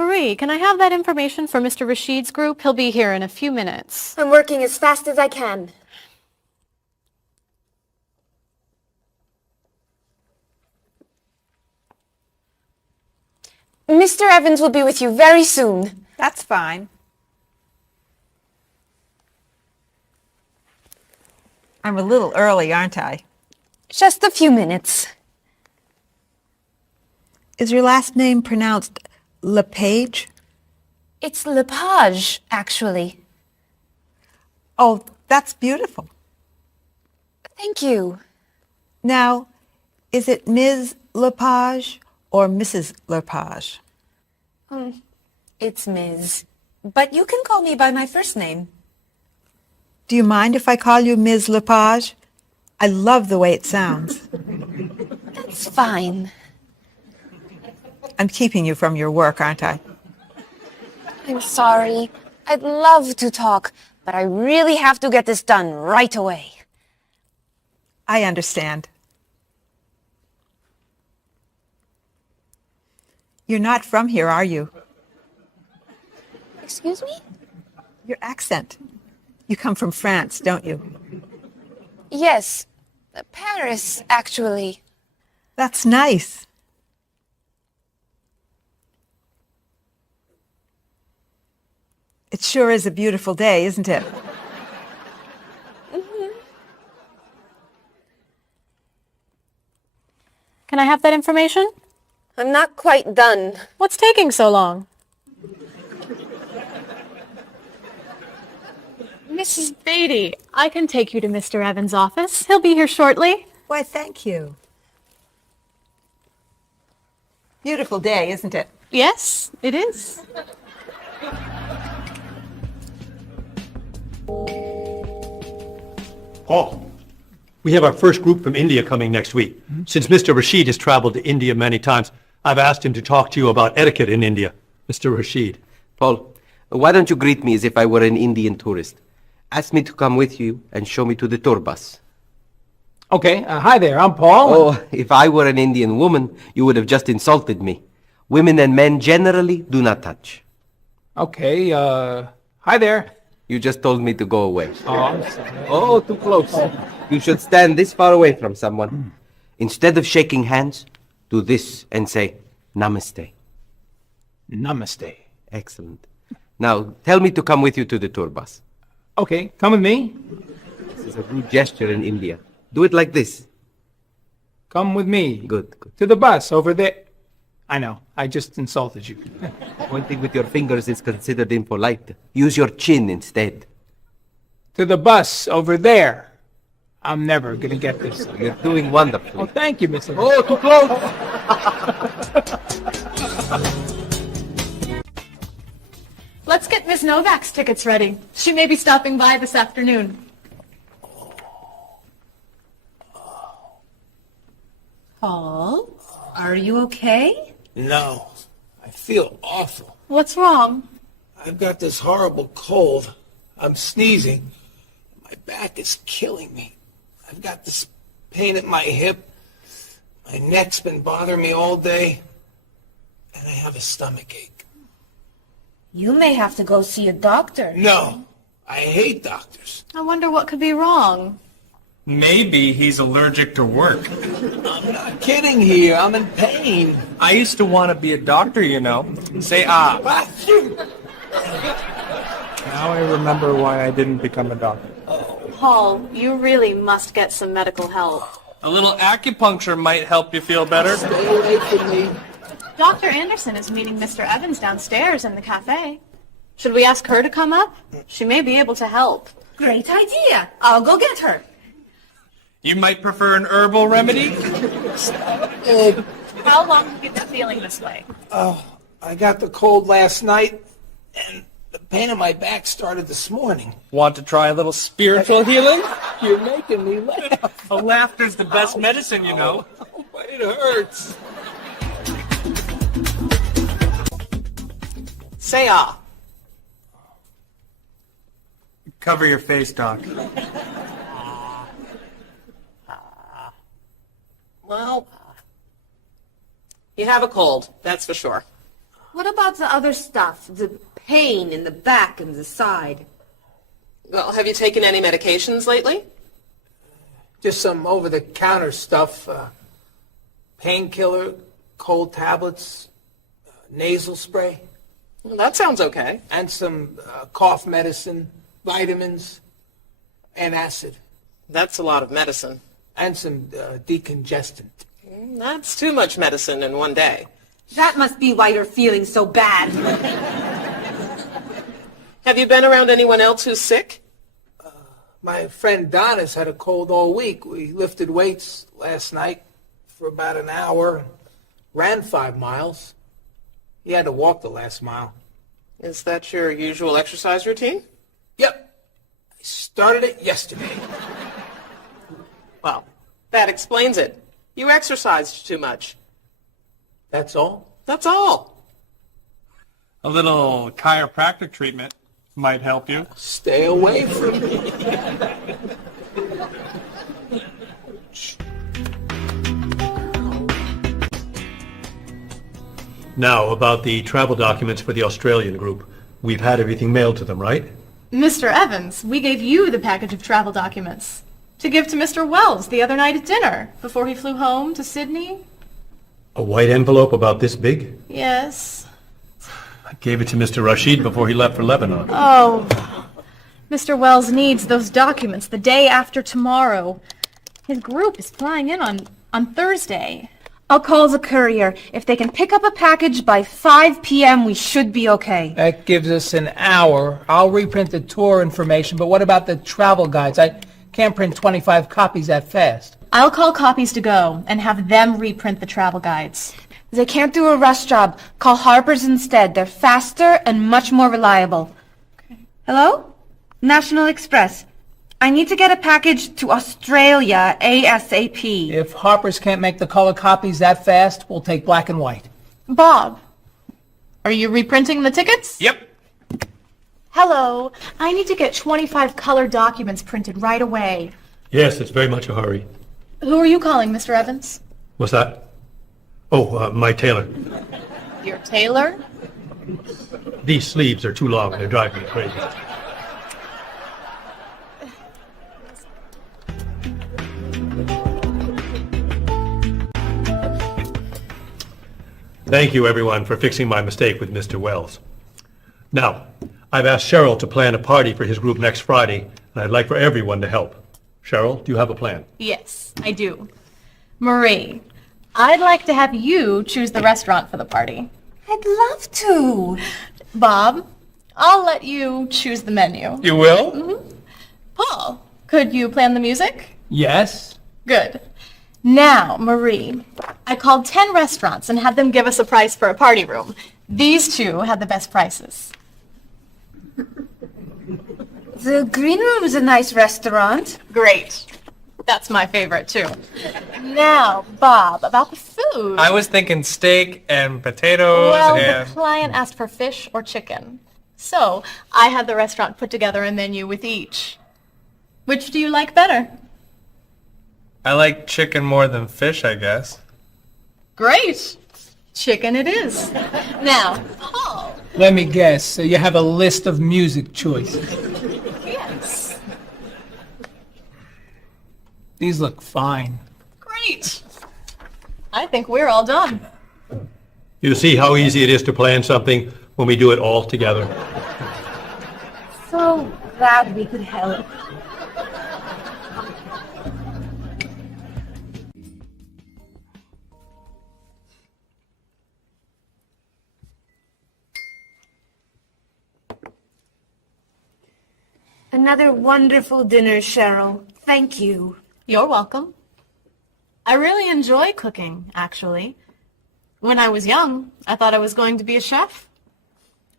Marie, can I have that information for Mr. Rashid's group? He'll be here in a few minutes. I'm working as fast as I can. Mr. Evans will be with you very soon. That's fine. I'm a little early, aren't I? Just a few minutes. Is your last name pronounced LePage? It's Lepage, actually. Oh, that's beautiful. Thank you. Now, is it Ms. Lepage or Mrs. Lepage? It's Ms. But you can call me by my first name. Do you mind if I call you Ms. Lepage? I love the way it sounds. That's fine. I'm keeping you from your work, aren't I? I'm sorry. I'd love to talk, but I really have to get this done right away. I understand. You're not from here, are you? Excuse me? Your accent. You come from France, don't you? Yes. Paris, actually. That's nice. It sure is a beautiful day, isn't it? Can I have that information? I'm not quite done. What's taking so long? Mrs. Beatty, I can take you to Mr. Evans' office. He'll be here shortly. Why, thank you. Beautiful day, isn't it? Yes, it is. Paul, we have our first group from India coming next week. Since Mr. Rashid has traveled to India many times, I've asked him to talk to you about etiquette in India. Mr. Rashid. Paul, why don't you greet me as if I were an Indian tourist? Ask me to come with you and show me to the tour bus. Okay, hi there, I'm Paul. Oh, if I were an Indian woman, you would have just insulted me. Women and men generally do not touch. Okay, hi there. You just told me to go away. Oh, I'm sorry. Oh, too close. You should stand this far away from someone. Instead of shaking hands, do this and say, Namaste. Namaste. Excellent. Now, tell me to come with you to the tour bus. Okay, come with me. This is a rude gesture in India. Do it like this. Come with me. Good, good. To the bus over there. I know, I just insulted you. Pointing with your fingers is considered impolite. Use your chin instead. To the bus over there. I'm never gonna get this. You're doing wonderfully. Oh, thank you, Mr. Oh, too close! Let's get Miss Novak's tickets ready. She may be stopping by this afternoon. Paul, are you okay? No, I feel awful. What's wrong? I've got this horrible cold. I'm sneezing. My back is killing me. I've got this pain at my hip. My neck's been bothering me all day. And I have a stomach ache. You may have to go see a doctor. No, I hate doctors. I wonder what could be wrong. Maybe he's allergic to work. I'm not kidding here. I'm in pain. I used to want to be a doctor, you know. Say ah. Now I remember why I didn't become a doctor. Paul, you really must get some medical help. A little acupuncture might help you feel better. Stay away from me. Dr. Anderson is meeting Mr. Evans downstairs in the cafe. Should we ask her to come up? She may be able to help. Great idea. I'll go get her. You might prefer an herbal remedy? How long have you been feeling this way? I got the cold last night, and the pain in my back started this morning. Want to try a little spiritual healing? You're making me laugh. Laughter's the best medicine, you know. Oh, but it hurts. Say ah. Cover your face, Doc. Well, you have a cold, that's for sure. What about the other stuff? The pain in the back and the side? Well, have you taken any medications lately? Just some over-the-counter stuff. Painkiller, cold tablets, nasal spray. Well, that sounds okay. And some cough medicine, vitamins, and acid. That's a lot of medicine. And some decongestant. That's too much medicine in one day. That must be why you're feeling so bad. Have you been around anyone else who's sick? My friend Donna's had a cold all week. We lifted weights last night for about an hour, ran 5 miles. He had to walk the last mile. Is that your usual exercise routine? Yep. I started it yesterday. Well, that explains it. You exercised too much. That's all? That's all. A little chiropractic treatment might help you. Stay away from me. Now, about the travel documents for the Australian group. We've had everything mailed to them, right? Mr. Evans, we gave you the package of travel documents to give to Mr. Wells the other night at dinner before he flew home to Sydney. A white envelope about this big? Yes. I gave it to Mr. Rashid before he left for Lebanon. Oh, Mr. Wells needs those documents the day after tomorrow. His group is flying in on Thursday. I'll call the courier. If they can pick up a package by 5 p.m., we should be okay. That gives us an hour. I'll reprint the tour information, but what about the travel guides? I can't print 25 copies that fast. I'll call Copies to Go and have them reprint the travel guides. They can't do a rush job. Call Harper's instead. They're faster and much more reliable. Okay. Hello? National Express. I need to get a package to Australia ASAP. If Harper's can't make the color copies that fast, we'll take black and white. Bob, are you reprinting the tickets? Yep. Hello. I need to get 25 color documents printed right away. Yes, it's very much a hurry. Who are you calling, Mr. Evans? What's that? Oh, my tailor. Your tailor? These sleeves are too long. They're driving me crazy. Thank you, everyone, for fixing my mistake with Mr. Wells. Now, I've asked Cheryl to plan a party for his group next Friday, and I'd like for everyone to help. Cheryl, do you have a plan? Yes, I do. Marie, I'd like to have you choose the restaurant for the party. I'd love to. Bob, I'll let you choose the menu. You will? Mm-hmm. Paul, could you plan the music? Yes? Good. Now, Marie, I called 10 restaurants and had them give us a price for a party room. These two had the best prices. The Green Room is a nice restaurant. Great. That's my favorite, too. Now, Bob, about the food. I was thinking steak and potatoes Well, and... the client asked for fish or chicken. So, I had the restaurant put together a menu with each. Which do you like better? I like chicken more than fish, I guess. Great. Chicken it is. Now, Paul. Let me guess. So you have a list of music choices. Yes. These look fine. Great. I think we're all done. You see how easy it is to plan something when we do it all together. So glad we could help. Another wonderful dinner, Cheryl. Thank you. You're welcome. I really enjoy cooking, actually. When I was young, I thought I was going to be a chef.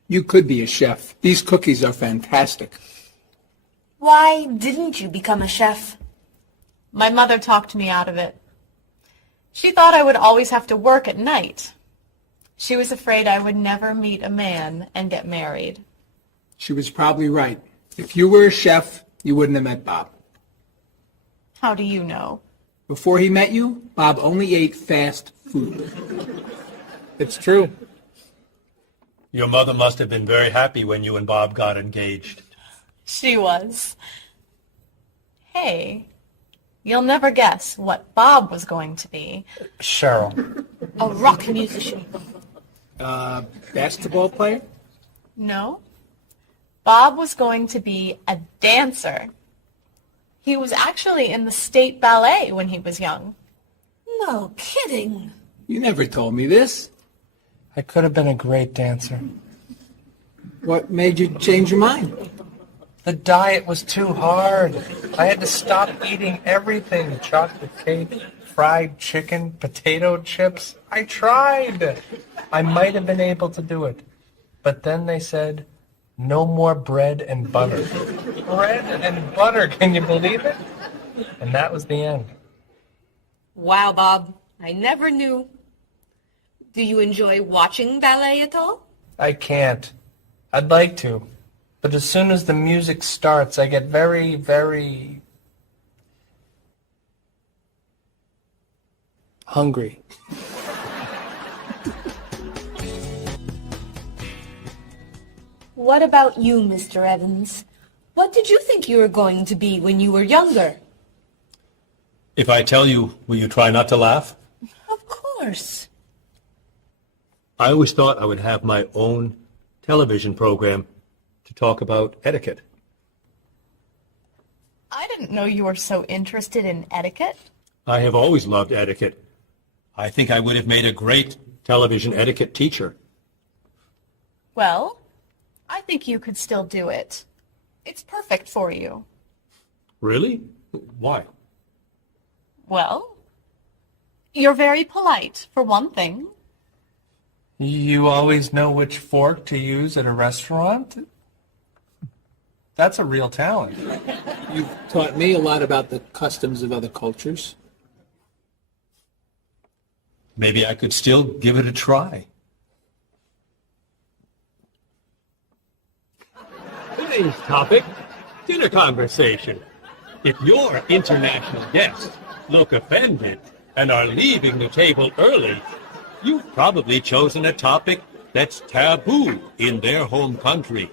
You could be a chef. These cookies are fantastic. Why didn't you become a chef? My mother talked me out of it. She thought I would always have to work at night. She was afraid I would never meet a man and get married. She was probably right. If you were a chef, you wouldn't have met Bob. How do you know? Before he met you, Bob only ate fast food. It's true. Your mother must have been very happy when you and Bob got engaged. She was. Hey, you'll never guess what Bob was going to be. Cheryl. A rock musician. Basketball player? No. Bob was going to be a dancer. He was actually in the state ballet when he was young. No kidding. You never told me this. I could have been a great dancer. What made you change your mind? The diet was too hard. I had to stop eating everything. Chocolate cake, fried chicken, potato chips. I tried. I might have been able to do it. But then they said, no more bread and butter. Bread and butter, can you believe it? And that was the end. Wow, Bob. I never knew. Do you enjoy watching ballet at all? I can't. I'd like to. But as soon as the music starts, I get very, very hungry. What about you, Mr. Evans? What did you think you were going to be when you were younger? If I tell you, will you try not to laugh? Of course. I always thought I would have my own television program to talk about etiquette. I didn't know you were so interested in etiquette. I have always loved etiquette. I think I would have made a great television etiquette teacher. Well, I think you could still do it. It's perfect for you. Really? Why? Well, you're very polite, for one thing. You always know which fork to use at a restaurant? That's a real talent. You've taught me a lot about the customs of other cultures. Maybe I could still give it a try. Today's topic, dinner conversation. If your international guests look offended and are leaving the table early, you've probably chosen a topic that's taboo in their home country.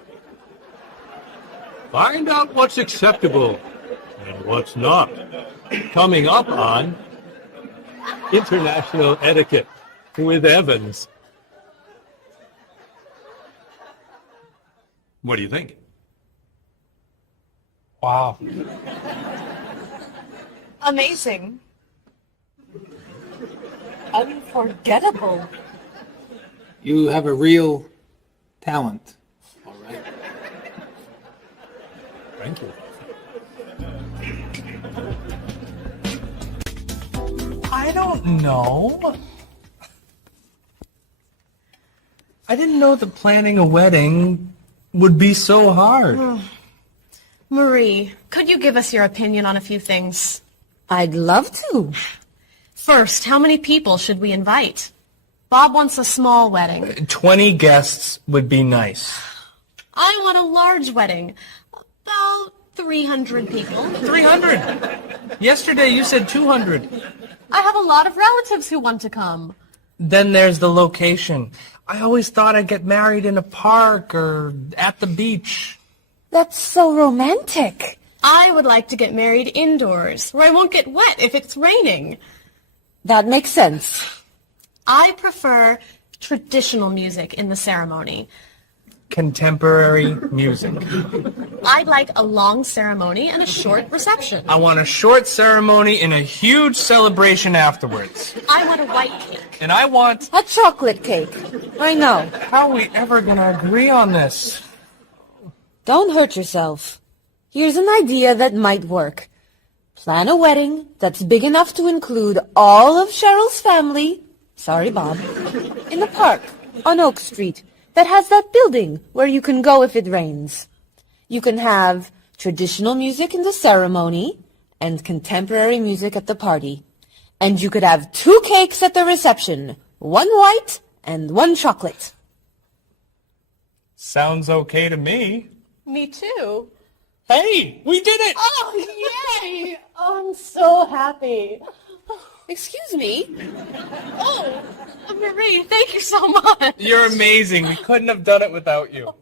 Find out what's acceptable and what's not. Coming up on International Etiquette with Evans. What do you think? Wow. Amazing. Unforgettable. You have a real talent, all right? Thank you. I don't know. I didn't know that planning a wedding would be so hard. Marie, could you give us your opinion on a few things? I'd love to. First, how many people should we invite? Bob wants a small wedding. 20 guests would be nice. I want a large wedding. About 300 people. 300. Yesterday you said 200. I have a lot of relatives who want to come. Then there's the location. I always thought I'd get married in a park or at the beach. That's so romantic. I would like to get married indoors, where I won't get wet if it's raining. That makes sense. I prefer traditional music in the ceremony. Contemporary music. I'd like a long ceremony and a short reception. I want a short ceremony and a huge celebration afterwards. I want a white cake. And I want... A chocolate cake. I know. How are we ever going to agree on this? Don't hurt yourself. Here's an idea that might work. Plan a wedding that's big enough to include all of Cheryl's family, sorry Bob, in the park on Oak Street that has that building where you can go if it rains. You can have traditional music in the ceremony and contemporary music at the party. And you could have 2 cakes at the reception, 1 white and 1 chocolate. Sounds okay to me. Me too. Hey, we did it! Oh, yay! Oh, I'm so happy. Excuse me? Oh, Marie. Hey, thank you so much. You're amazing. We couldn't have done it without you.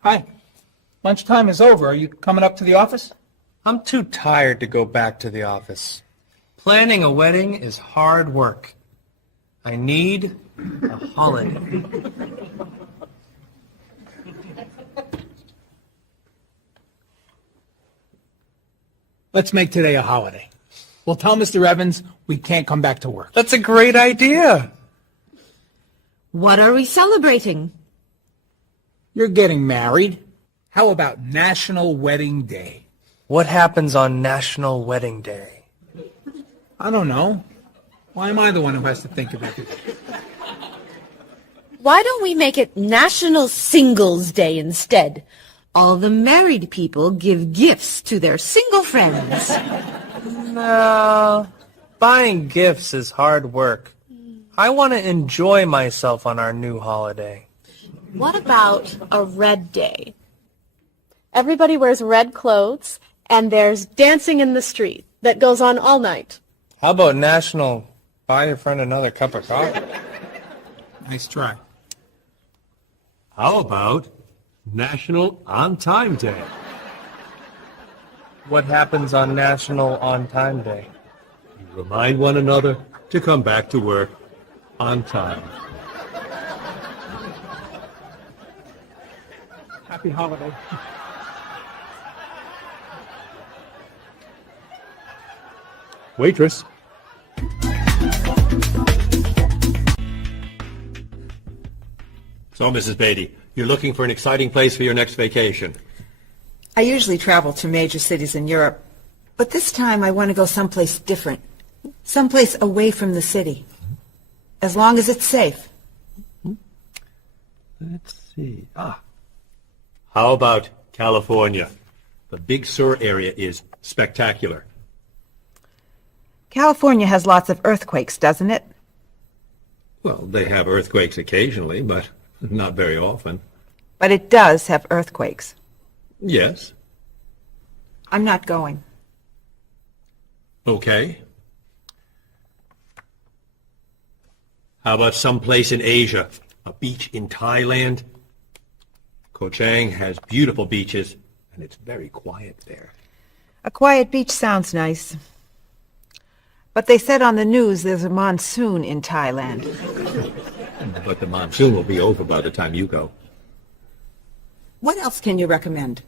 Hi. Lunchtime is over. Are you coming up to the office? I'm too tired to go back to the office. Planning a wedding is hard work. I need a holiday. Let's make today a holiday. We'll tell Mr. Evans we can't come back to work. That's a great idea. What are we celebrating? You're getting married. How about National Wedding Day? What happens on National Wedding Day? I don't know. Why am I the one who has to think of everything? Why don't we make it National Singles Day instead? All the married people give gifts to their single friends. No, buying gifts is hard work. I want to enjoy myself on our new holiday. What about a red day? Everybody wears red clothes, and there's dancing in the street that goes on all night. How about National Buy Your Friend Another Cup of Coffee? Nice try. How about National On Time Day? What happens on National On Time Day? You remind one another to come back to work on time. Happy holiday. Waitress. So, Mrs. Beatty, you're looking for an exciting place for your next vacation. I usually travel to major cities in Europe, but this time I want to go someplace different, someplace away from the city, as long as it's safe. Let's see. How about California? The Big Sur area is spectacular. California has lots of earthquakes, doesn't it? Well, they have earthquakes occasionally, but not very often. But it does have earthquakes. Yes. I'm not going. Okay. How about someplace in Asia? A beach in Thailand? Koh Chang has beautiful beaches, and it's very quiet there. A quiet beach sounds nice. But they said on the news there's a monsoon in Thailand. But the monsoon will be over by the time you go. What else can you recommend?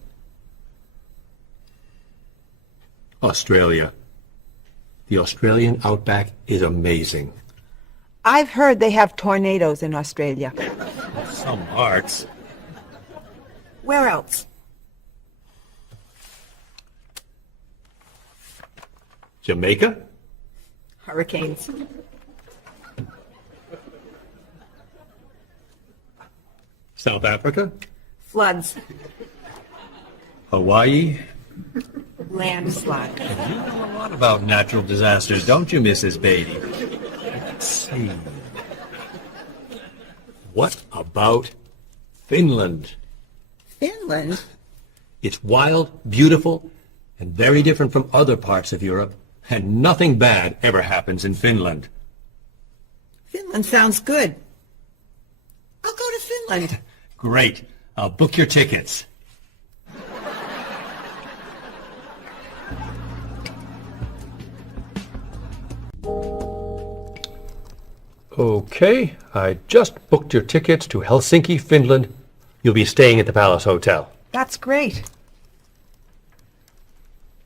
Australia. The Australian outback is amazing. I've heard they have tornadoes in Australia. Some parts. Where else? Jamaica? Hurricanes. South Africa? Floods. Hawaii? Landslide. You know a lot about natural disasters, don't you, Mrs. Beatty? Let's see. What about Finland? Finland? It's wild, beautiful, and very different from other parts of Europe, and nothing bad ever happens in Finland. Finland sounds good. I'll go to Finland. Great. I'll book your tickets. Okay, I just booked your tickets to Helsinki, Finland. You'll be staying at the Palace Hotel. That's great.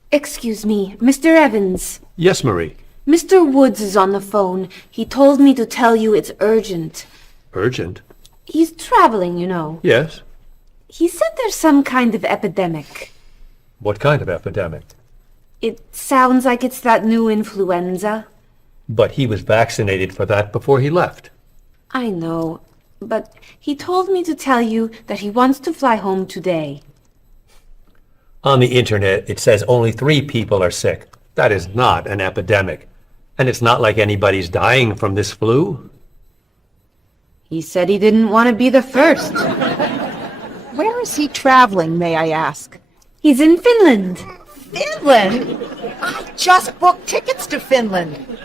Excuse me, Mr. Evans. Yes, Marie. Mr. Woods is on the phone. He told me to tell you it's urgent. Urgent? He's traveling, you know. Yes. He said there's some kind of epidemic. What kind of epidemic? It sounds like it's that new influenza. But he was vaccinated for that before he left. I know, but he told me to tell you that he wants to fly home today. On the internet, it says only 3 people are sick. That is not an epidemic. And it's not like anybody's dying from this flu. He said he didn't want to be the first. Where is he traveling, may I ask? He's in Finland. Finland? I just booked tickets to Finland.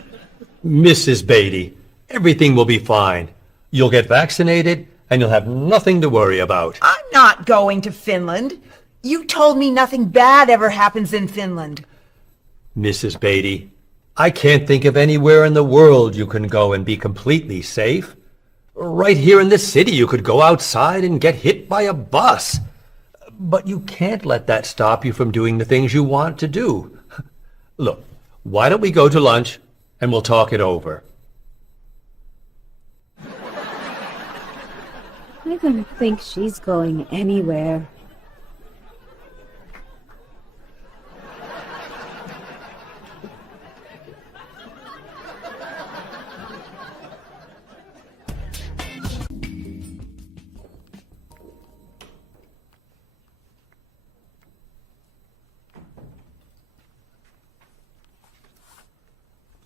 Mrs. Beatty, everything will be fine. You'll get vaccinated, and you'll have nothing to worry about. I'm not going to Finland. You told me nothing bad ever happens in Finland. Mrs. Beatty, I can't think of anywhere in the world you can go and be completely safe. Right here in this city, you could go outside and get hit by a bus. But you can't let that stop you from doing the things you want to do. Look, why don't we go to lunch and we'll talk it over? I don't think she's going anywhere.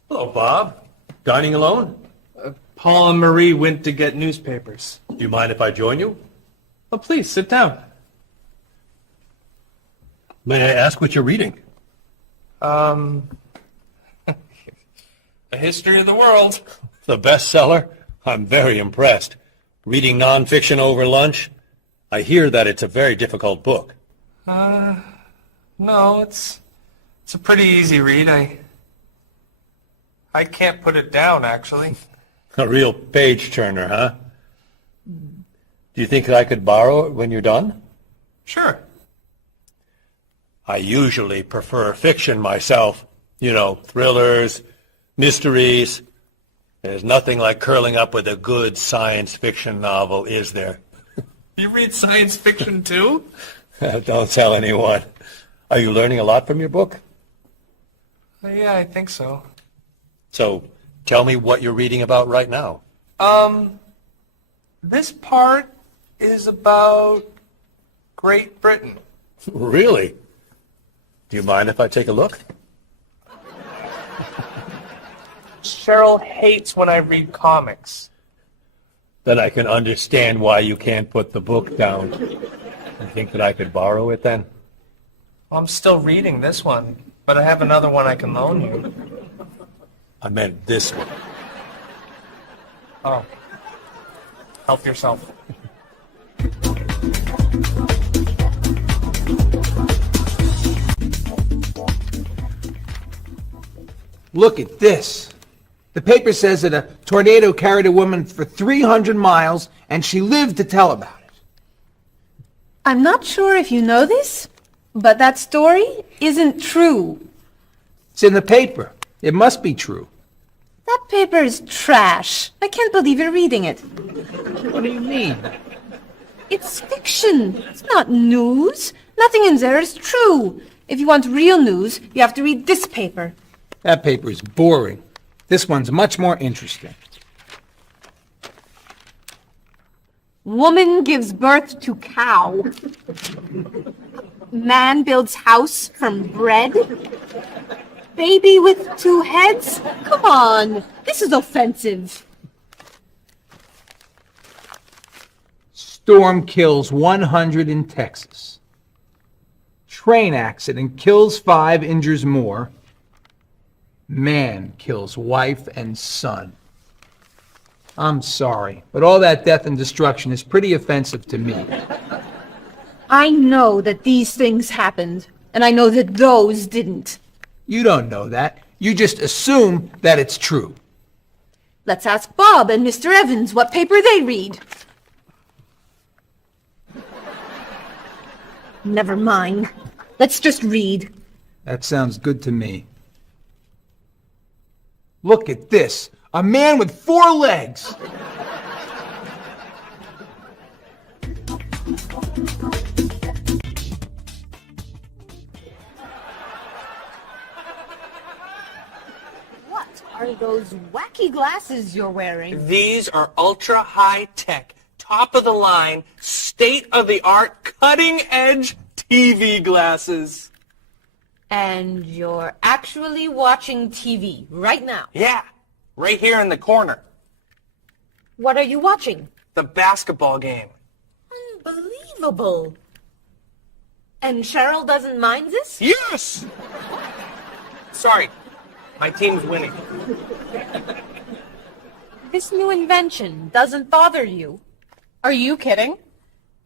Hello, Bob. Dining alone? Paul and Marie went to get newspapers. Do you mind if I join you? Oh, please, sit down. May I ask what you're reading? A history of the world. The bestseller? I'm very impressed. Reading nonfiction over lunch? I hear that it's a very difficult book. No, it's a pretty easy read. I can't put it down, actually. A real page-turner, huh? Do you think I could borrow it when you're done? Sure. I usually prefer fiction myself. You know, thrillers, mysteries. There's nothing like curling up with a good science fiction novel, is there? You read science fiction too? Don't tell anyone. Are you learning a lot from your book? Yeah, I think so. So, tell me what you're reading about right now. This part is about Great Britain. Really? Do you mind if I take a look? Cheryl hates when I read comics. Then I can understand why you can't put the book down. You think that I could borrow it then? I'm still reading this one, but I have another one I can loan you. I meant this one. Oh. Help yourself. Look at this. The paper says that a tornado carried a woman for 300 miles, and she lived to tell about it. I'm not sure if you know this, but that story isn't true. It's in the paper. It must be true. That paper is trash. I can't believe you're reading it. What do you mean? It's fiction. It's not news. Nothing in there is true. If you want real news, you have to read this paper. That paper is boring. This one's much more interesting. Woman gives birth to cow. Man builds house from bread. Baby with 2 heads? Come on, this is offensive. Storm kills 100 in Texas. Train accident kills 5, injures more. Man kills wife and son. I'm sorry, but all that death and destruction is pretty offensive to me. I know that these things happened, and I know that those didn't. You don't know that. You just assume that it's true. Let's ask Bob and Mr. Evans what paper they read. Never mind. Let's just read. That sounds good to me. Look at this. A man with 4 legs. What are those wacky glasses you're wearing? These are ultra high tech, top of the line, state of the art, cutting edge TV glasses. And you're actually watching TV right now. Yeah, right here in the corner. What are you watching? The basketball game. Unbelievable. And Cheryl doesn't mind this? Yes! Sorry, my team's winning. This new invention doesn't bother you. Are you kidding?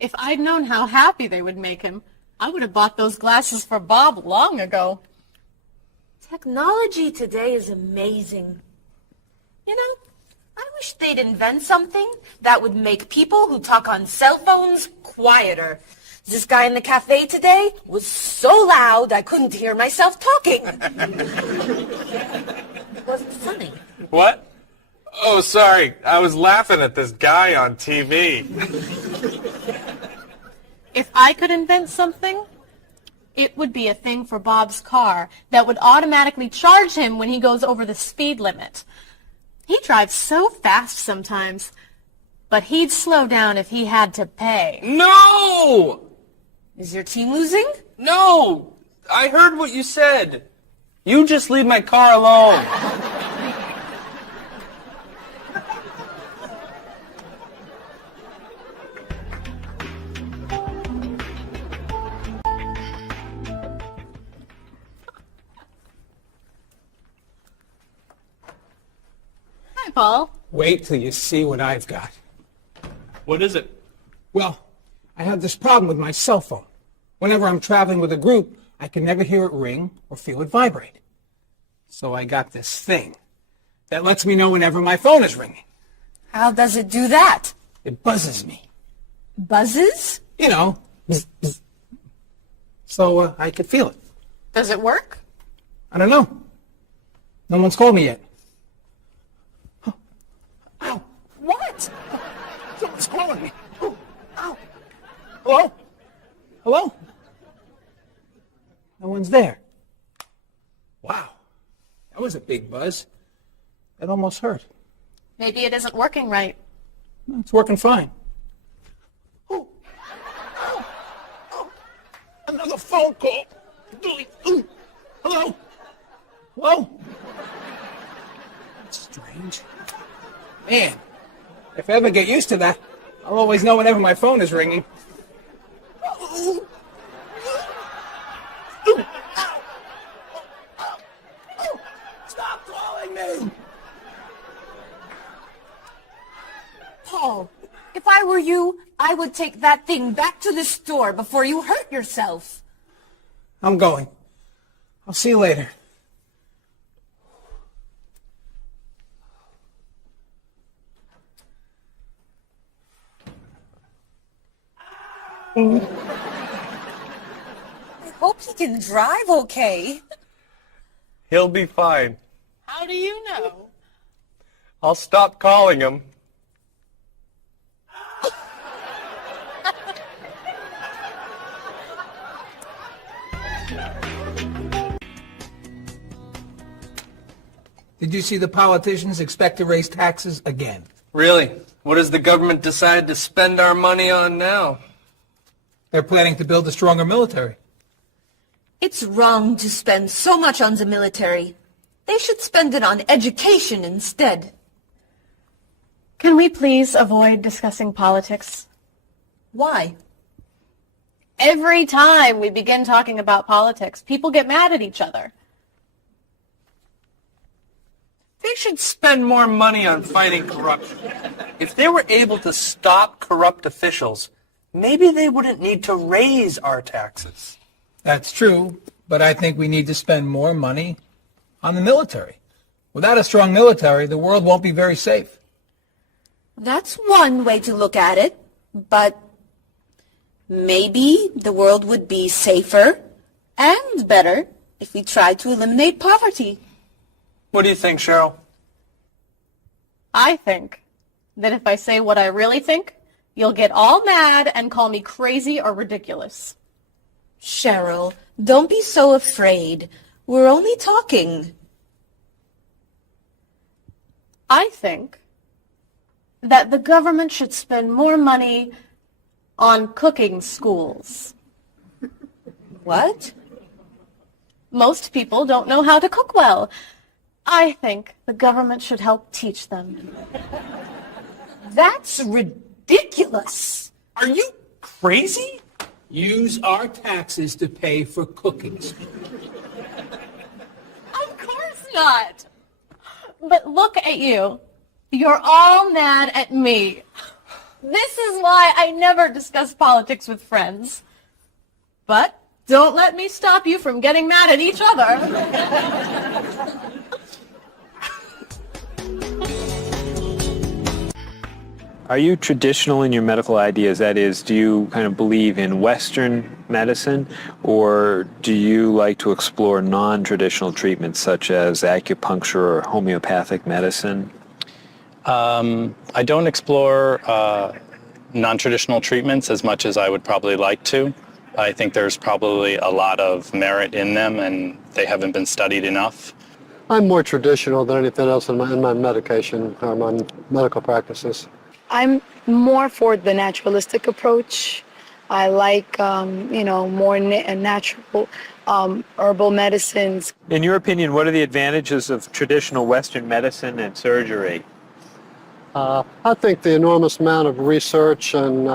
If I'd known how happy they would make him, I would have bought those glasses for Bob long ago. Technology today is amazing. You know, I wish they'd invent something that would make people who talk on cell phones quieter. This guy in the cafe today was so loud I couldn't hear myself talking. It wasn't funny. What? Oh, sorry. I was laughing at this guy on TV. If I could invent something, it would be a thing for Bob's car that would automatically charge him when he goes over the speed limit. He drives so fast sometimes, but he'd slow down if he had to pay. No! Is your team losing? No! I heard what you said. You just leave my car alone. Hi, Paul. Wait till you see what I've got. What is it? Well, I have this problem with my cell phone. Whenever I'm traveling with a group, I can never hear it ring or feel it vibrate. So I got this thing that lets me know whenever my phone is ringing. How does it do that? It buzzes me. Buzzes? You know, bzz, bzz. So I could feel it. Does it work? I don't know. No one's called me yet. Oh. Ow. What? Someone's calling me. Oh. Ow. Hello? Hello? No one's there. Wow. That was a big buzz. It almost hurt. Maybe it isn't working right. It's working fine. Oh. Oh. Oh. Another phone call. Ooh. Hello? Hello? That's strange. Man, if I ever get used to that, I'll always know whenever my phone is ringing. Oh. Ooh. Ow. Oh. Oh. Stop calling me! Paul, if I were you, I would take that thing back to the store before you hurt yourself. I'm going. I'll see you later. I hope he can drive okay. He'll be fine. How do you know? I'll stop calling him. Did you see the politicians expect to raise taxes again? Really? What does the government decide to spend our money on now? They're planning to build a stronger military. It's wrong to spend so much on the military. They should spend it on education instead. Can we please avoid discussing politics? Why? Every time we begin talking about politics, people get mad at each other. They should spend more money on fighting corruption. If they were able to stop corrupt officials, maybe they wouldn't need to raise our taxes. That's true, but I think we need to spend more money on the military. Without a strong military, the world won't be very safe. That's one way to look at it, but maybe the world would be safer and better if we tried to eliminate poverty. What do you think, Cheryl? I think that if I say what I really think, you'll get all mad and call me crazy or ridiculous. Cheryl, don't be so afraid. We're only talking. I think that the government should spend more money on cooking schools. What? Most people don't know how to cook well. I think the government should help teach them. That's ridiculous. Are you crazy? Use our taxes to pay for cooking. Of course not. But look at you. You're all mad at me. This is why I never discuss politics with friends. But don't let me stop you from getting mad at each other. Are you traditional in your medical ideas? That is, do you kind of believe in Western medicine, or do you like to explore non-traditional treatments such as acupuncture or homeopathic medicine? I don't explore non-traditional treatments as much as I would probably like to. I think there's probably a lot of merit in them, and they haven't been studied enough. I'm more traditional than anything else in my medication or my medical practices. I'm more for the naturalistic approach. I like, more natural herbal medicines. In your opinion, what are the advantages of traditional Western medicine and surgery? I think the enormous amount of research and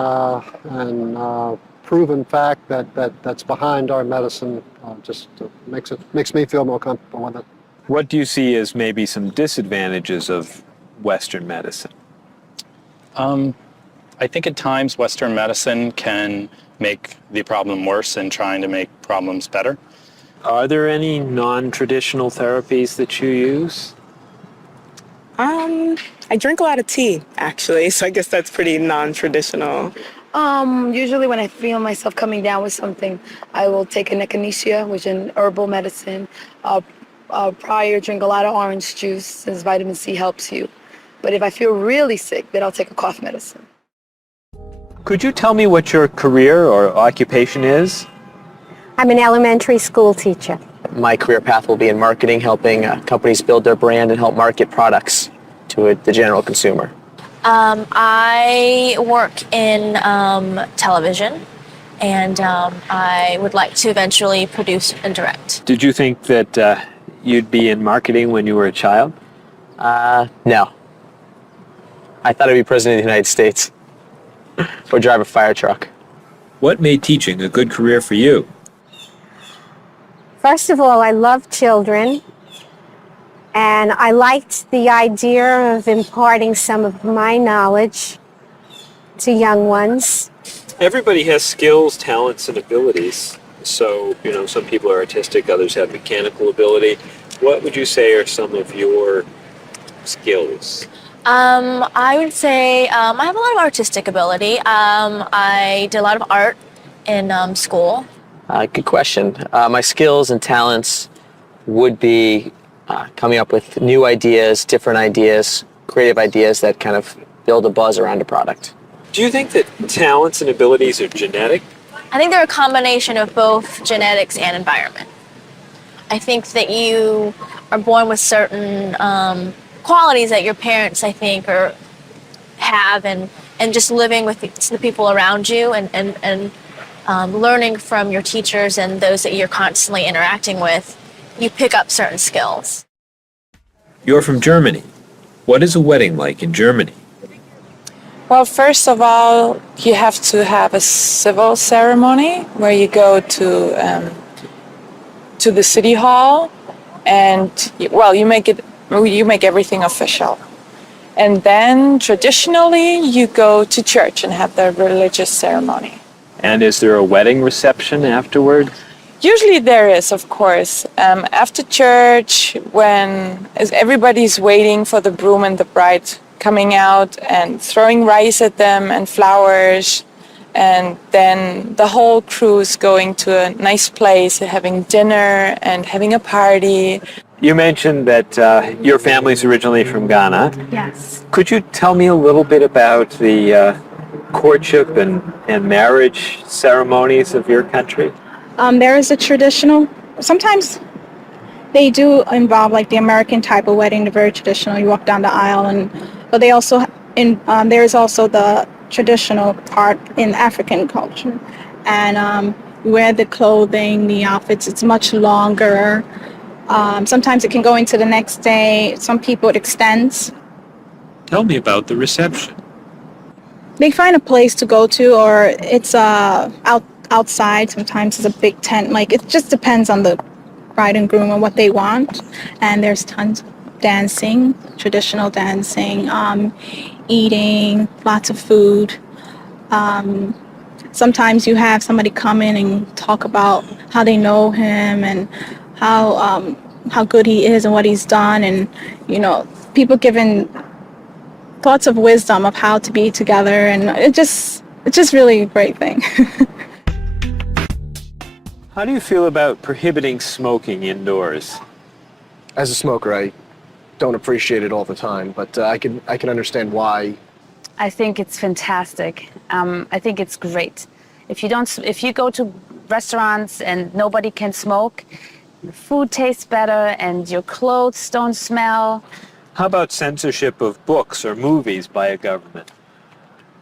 proven fact that's behind our medicine just makes me feel more comfortable with it. What do you see as maybe some disadvantages of Western medicine? I think at times Western medicine can make the problem worse in trying to make problems better. Are there any non-traditional therapies that you use? I drink a lot of tea, actually, so I guess that's pretty non-traditional. Usually when I feel myself coming down with something, I will take an echinacea, which is an herbal medicine. Prior, drink a lot of orange juice, since vitamin C helps you. But if I feel really sick, then I'll take a cough medicine. Could you tell me what your career or occupation is? I'm an elementary school teacher. My career path will be in marketing, helping companies build their brand and help market products to the general consumer. I work in television, and I would like to eventually produce and direct. Did you think that you'd be in marketing when you were a child? No. I thought I'd be president of the United States or drive a fire truck. What made teaching a good career for you? First of all, I love children, and I liked the idea of imparting some of my knowledge to young ones. Everybody has skills, talents, and abilities. So, some people are artistic, others have mechanical ability. What would you say are some of your skills? I would say I have a lot of artistic ability. I did a lot of art in school. Good question. My skills and talents would be coming up with new ideas, different ideas, creative ideas that kind of build a buzz around a product. Do you think that talents and abilities are genetic? I think they're a combination of both genetics and environment. I think that you are born with certain qualities that your parents, I think, have, and just living with the people around you and learning from your teachers and those that you're constantly interacting with, you pick up certain skills. You're from Germany. What is a wedding like in Germany? Well, first of all, you have to have a civil ceremony where you go to the city hall, and you make everything official. And then traditionally you go to church and have the religious ceremony. And is there a wedding reception afterward? Usually there is, of course. After church, when everybody's waiting for the groom and the bride coming out and throwing rice at them and flowers, and then the whole crew's going to a nice place, having dinner and having a party. You mentioned that your family's originally from Ghana. Yes. Could you tell me a little bit about the courtship and marriage ceremonies of your country? There is a traditional, sometimes they do involve like the American type of wedding, the very traditional, you walk down the aisle, but they also, there is also the traditional part in African culture. And wear the clothing, the outfits, it's much longer. Sometimes it can go into the next day. Some people it extends. Tell me about the reception. They find a place to go to, or it's outside. Sometimes it's a big tent. Like, it just depends on the bride and groom and what they want. And there's tons of dancing, traditional dancing, eating, lots of food. Sometimes you have somebody come in and talk about how they know him and how good he is and what he's done, and people giving thoughts of wisdom of how to be together, and it's just really a great thing. How do you feel about prohibiting smoking indoors? As a smoker, I don't appreciate it all the time, but I can understand why. I think it's fantastic. I think it's great. If you go to restaurants and nobody can smoke, the food tastes better and your clothes don't smell. How about censorship of books or movies by a government?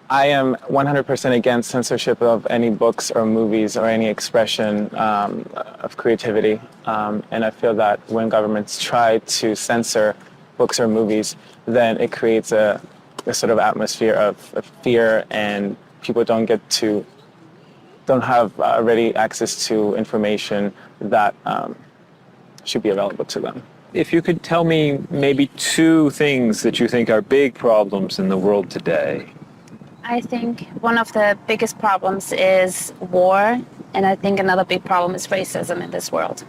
I am 100% against censorship of any books or movies or any expression of creativity. And I feel that when governments try to censor books or movies, then it creates a sort of atmosphere of fear, and people don't have ready access to information that should be available to them. If you could tell me maybe two things that you think are big problems in the world today. I think one of the biggest problems is war, and I think another big problem is racism in this world.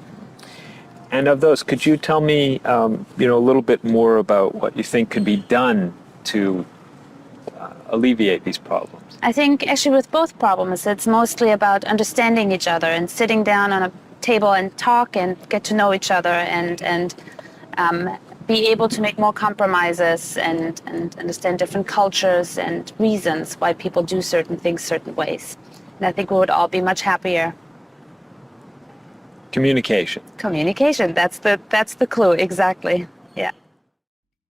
And of those, could you tell me, a little bit more about what you think could be done to alleviate these problems? I think actually with both problems, it's mostly about understanding each other and sitting down on a table and talk and get to know each other and be able to make more compromises and understand different cultures and reasons why people do certain things certain ways. And I think we would all be much happier. Communication. Communication, that's the clue, exactly.